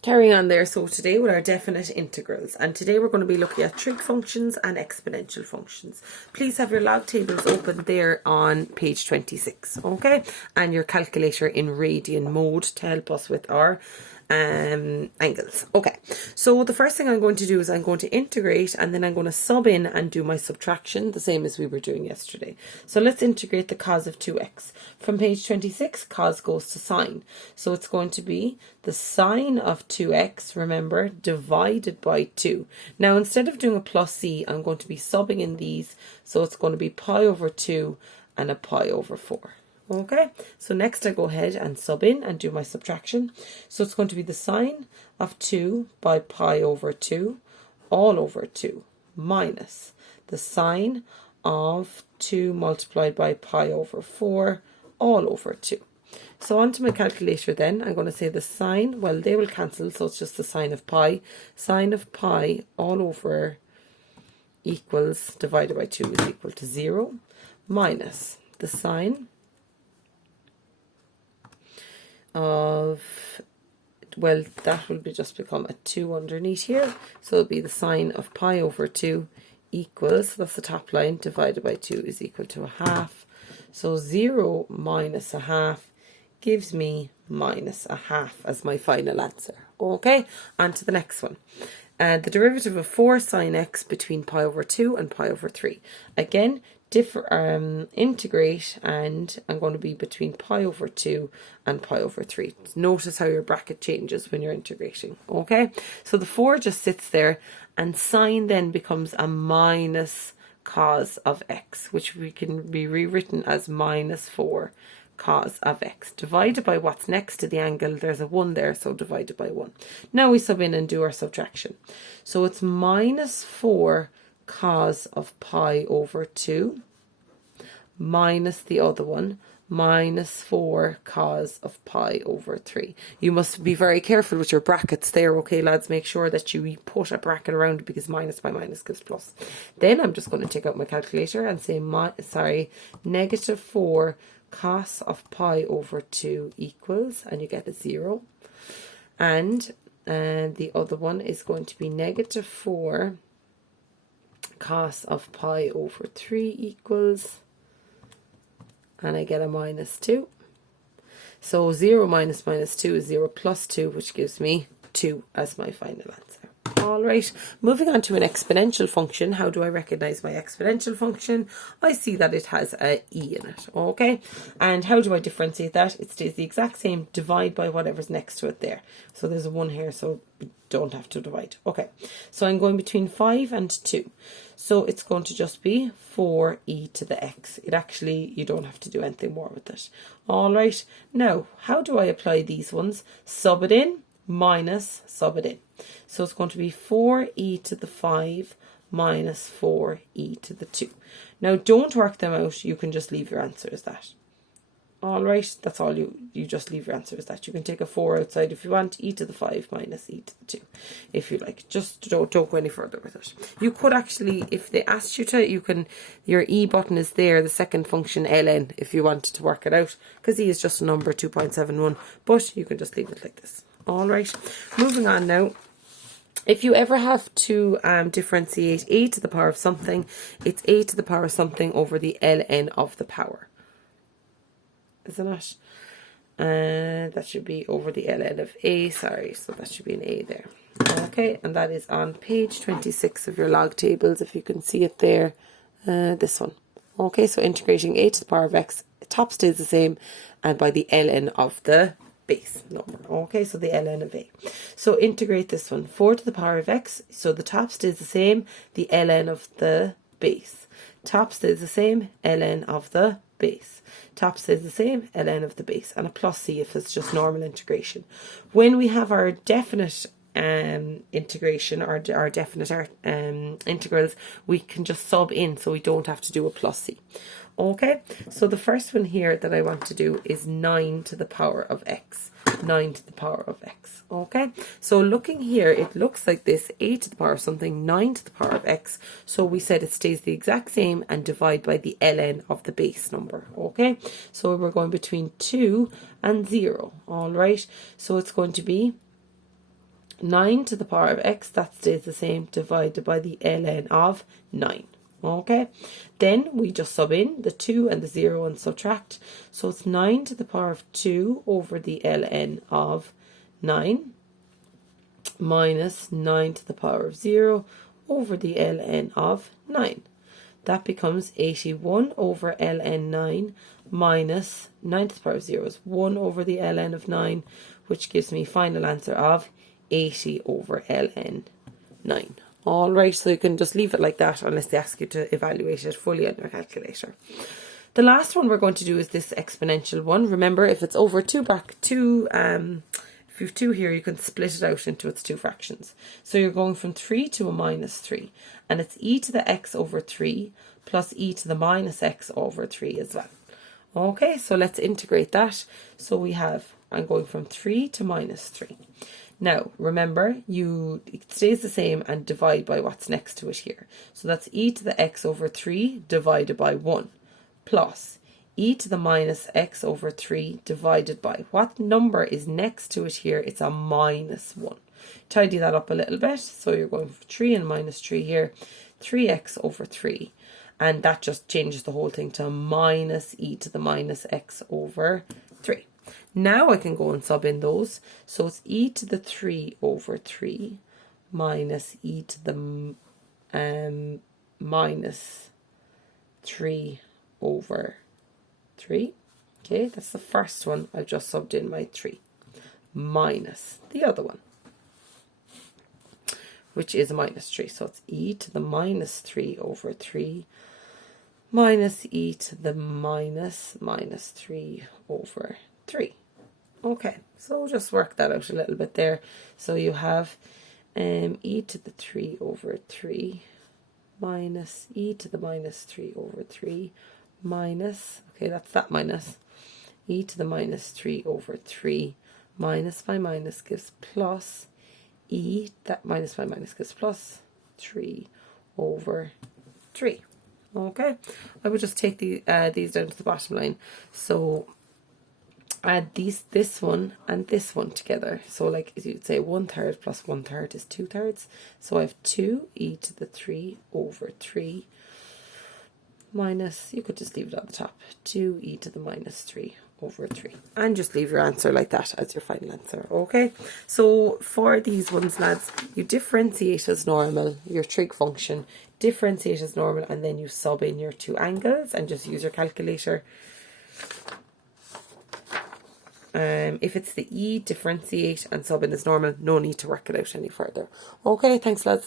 Carrying on there, so today with our definite integrals, and today we're going to be looking at trig functions and exponential functions. Please have your log tables open there on page 26, okay, and your calculator in radian mode to help us with our angles. Okay, so the first thing I'm going to do is I'm going to integrate, and then I'm going to sub in and do my subtraction, the same as we were doing yesterday. So let's integrate the cos of 2x. From page 26, cos goes to sine, so it's going to be the sine of 2x, remember, divided by 2. Now instead of doing a plus c, I'm going to be subbing in these, so it's going to be pi over 2 and a pi over 4. Okay, so next I go ahead and sub in and do my subtraction. So it's going to be the sine of 2 by pi over 2 all over 2 minus the sine of 2 multiplied by pi over 4 all over 2. So onto my calculator then, I'm going to say the sine, well they will cancel, so it's just the sine of pi all over equals, divided by 2 is equal to 0, minus the sine of, well that will be just become a 2 underneath here, so it'll be the sine of pi over 2 equals, that's the top line, divided by 2 is equal to a half. So 0 minus a half gives me minus a half as my final answer. Okay, on to the next one. The derivative of 4 sine x between pi over 2 and pi over 3. Again, integrate, and I'm going to be between pi over 2 and pi over 3. Notice how your bracket changes when you're integrating. Okay, so the 4 just sits there, and sine then becomes a minus cos of x, which we can be rewritten as minus 4 cos of x, divided by what's next to the angle. There's a 1 there, so divided by 1. Now we sub in and do our subtraction. So it's minus 4 cos of pi over 2 minus the other one, minus 4 cos of pi over 3. You must be very careful with your brackets there, okay lads, make sure that you put a bracket around it, because minus by minus gives plus. Then I'm just going to take out my calculator and say negative 4 cos of pi over 2 equals, and you get a 0, and the other one is going to be negative 4 cos of pi over 3 equals, and I get a minus 2. So 0 minus minus 2 is 0 plus 2, which gives me 2 as my final answer. Alright, moving on to an exponential function. How do I recognize my exponential function? I see that it has a e in it, okay? And how do I differentiate that? It stays the exact same, divide by whatever's next to it there. So there's a 1 here, so we don't have to divide. Okay, so I'm going between 5 and 2. So it's going to just be 4e to the x. It actually, you don't have to do anything more with it. Alright, now how do I apply these ones? Sub it in, minus sub it in. So it's going to be 4e to the 5 minus 4e to the 2. Now don't work them out, you can just leave your answer as that. Alright, that's all you just leave your answer as that. You can take a 4 outside if you want, e to the 5 minus e to the 2 if you like. Just don't go any further with it. You could actually, if they asked you to, you can, your e button is there, the second function ln, if you wanted to work it out, because e is just a number, 2.71, but you can just leave it like this. Alright, moving on now. If you ever have to differentiate a to the power of something, it's a to the power of something over the ln of the power, isn't it? That should be over the ln of a, sorry, so that should be an a there. Okay, and that is on page 26 of your log tables, if you can see it there, this one. Okay, so integrating a to the power of x, top stays the same, and by the ln of the base number. Okay, so the ln of a. So integrate this one, 4 to the power of x, so the top stays the same, the ln of the base. Top stays the same, ln of the base. Top stays the same, ln of the base, and a plus c if it's just normal integration. When we have our definite integration, or our definite integrals, we can just sub in, so we don't have to do a plus c. Okay, so the first one here that I want to do is 9 to the power of x. 9 to the power of x. Okay, so looking here, it looks like this, a to the power of something, 9 to the power of x. So we said it stays the exact same and divide by the ln of the base number. Okay, so we're going between 2 and 0. All right, so it's going to be 9 to the power of x, that stays the same, divided by the ln of 9. Okay, then we just sub in the 2 and the 0 and subtract. So it's 9 to the power of 2 over the ln of 9 minus 9 to the power of 0 over the ln of 9. That becomes 81 over ln 9 minus 9 to the power of 0 is 1 over the ln of 9, which gives me final answer of 80 over ln 9. Alright, so you can just leave it like that unless they ask you to evaluate it fully on your calculator. The last one we're going to do is this exponential one. Remember, if it's over if you have 2 here, you can split it out into its 2 fractions. So you're going from 3 to a minus 3, and it's e to the x over 3 plus e to the minus x over 3 as well. Okay, so let's integrate that. So we have, I'm going from 3 to minus 3. Now, remember, it stays the same and divide by what's next to it here. So that's e to the x over 3 divided by 1 plus e to the minus x over 3 divided by what number is next to it here. It's a minus 1. Tidy that up a little bit. So you're going from 3 and minus 3 here, 3x over 3. And that just changes the whole thing to minus e to the minus x over 3. Now I can go and sub in those. So it's e to the 3 over 3 minus e to the minus 3 over 3. Okay, that's the first one. I've just subbed in my 3 minus the other one, which is a minus 3. So it's e to the minus 3 over 3 minus e to the minus 3 over 3. Okay, so just work that out a little bit there. So you have e to the 3 over 3 minus e to the minus 3 over 3 minus, okay, that's that minus, e to the minus 3 over 3 minus by minus gives plus e, that minus by minus gives plus 3 over 3. Okay, I would just take these down to the bottom line. So add this one and this one together. So like you'd say 1/3 plus 1/3 is 2/3. So I have 2 e to the 3 over 3 minus, you could just leave it on the top, 2 e to the minus 3 over 3. And just leave your answer like that as your final answer. Okay, so for these ones, lads, you differentiate as normal, your trig function, differentiate as normal, and then you sub in your 2 angles and just use your calculator. If it's the e, differentiate and sub in as normal. No need to work it out any further. Okay, thanks lads.